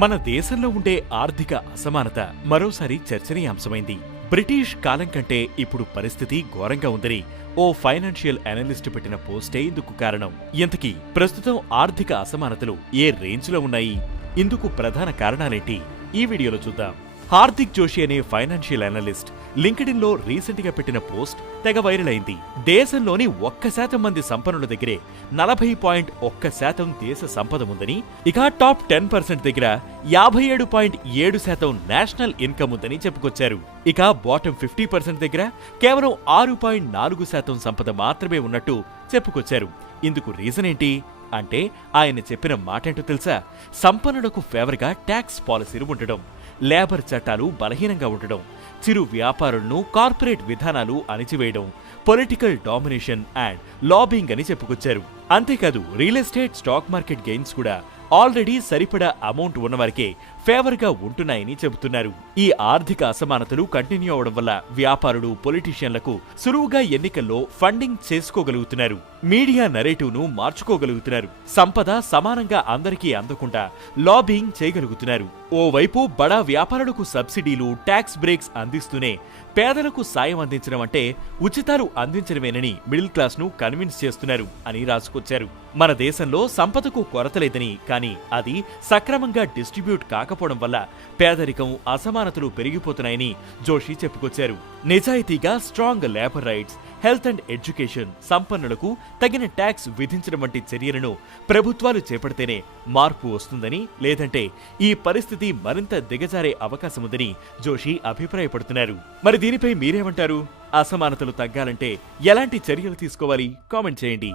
మన దేశంలో ఉండే ఆర్థిక అసమానత మరోసారి చర్చనీయాంశమైంది. బ్రిటిష్ కాలం కంటే ఇప్పుడు పరిస్థితి ఘోరంగా ఉందని ఓ ఫైనాన్షియల్ అనలిస్ట్ పెట్టిన పోస్టే ఇందుకు కారణం. ఇంతకీ ప్రస్తుతం ఆర్థిక అసమానతలు ఏ రేంజ్లో ఉన్నాయి? ఇందుకు ప్రధాన కారణాలేంటి? ఈ వీడియోలో చూద్దాం. హార్దిక్ జోషి అనే ఫైనాన్షియల్ అనలిస్ట్ లింక్డ్ఇన్ లో రీసెంట్ గా పెట్టిన పోస్ట్ తెగ వైరల్ అయింది. దేశంలోని 1% మంది సంపన్నుల దగ్గరే 40.1% దేశ సంపద ఉందని, ఇక టాప్ 10% దగ్గర 57.7% నేషనల్ ఇన్కమ్ ఉందని చెప్పుకొచ్చారు. ఇక బాటమ్ 50% దగ్గర కేవలం 6.4% సంపద మాత్రమే ఉన్నట్టు చెప్పుకొచ్చారు. ఇందుకు రీజన్ ఏంటి అంటే, ఆయన చెప్పిన మాటేంటో తెలుసా? సంపన్నులకు ఫేవర్గా ట్యాక్స్ పాలసీలు ఉండడం, లేబర్ చట్టాలు బలహీనంగా ఉండడం, చిరు వ్యాపారులను కార్పొరేట్ విధానాలు అణిచివేయడం, పొలిటికల్ డామినేషన్ అండ్ లాబింగ్ అని చెప్పుకొచ్చారు. అంతేకాదు real estate, stock market gains కూడా ఆల్రెడీ సరిపడా అమౌంట్ ఉన్నవారికే ఫేవర్గా ఉంటున్నాయని చెబుతున్నారు. ఈ ఆర్థిక అసమానతలు కంటిన్యూ అవడం వల్ల వ్యాపారులు, పొలిటీషియన్లకు సులువుగా ఎన్నికల్లో ఫండింగ్ చేసుకోగలుగుతున్నారు, మీడియా నరేటివ్ ను మార్చుకోగలుగుతున్నారు, సంపద సమానంగా అందరికీ అందకుండా లాబింగ్ చేయగలుగుతున్నారు. ఓవైపు బడా వ్యాపారులకు సబ్సిడీలు, ట్యాక్స్ బ్రేక్స్ అందిస్తూనే పేదలకు సాయం అందించడం అంటే ఉచితాలు అందించడమేనని మిడిల్ క్లాస్ ను కన్విన్స్ చేస్తున్నారు అని రాసుకొచ్చారు. మన దేశంలో సంపదకు కొరత లేదని, కానీ అది సక్రమంగా డిస్ట్రిబ్యూట్ కాకపోవడం వల్ల పేదరికం, అసమానతలు పెరిగిపోతున్నాయని జోషి చెప్పుకొచ్చారు. నిజాయితీగా strong labour rights, health and education, సంపన్నులకు తగిన ట్యాక్స్ విధించడం వంటి చర్యలను ప్రభుత్వాలు చేపడితేనే మార్పు వస్తుందని, లేదంటే ఈ పరిస్థితి మరింత దిగజారే అవకాశముందని జోషి అభిప్రాయపడుతున్నారు. మరి దీనిపై మీరేమంటారు? అసమానతలు తగ్గాలంటే ఎలాంటి చర్యలు తీసుకోవాలి? కామెంట్ చేయండి.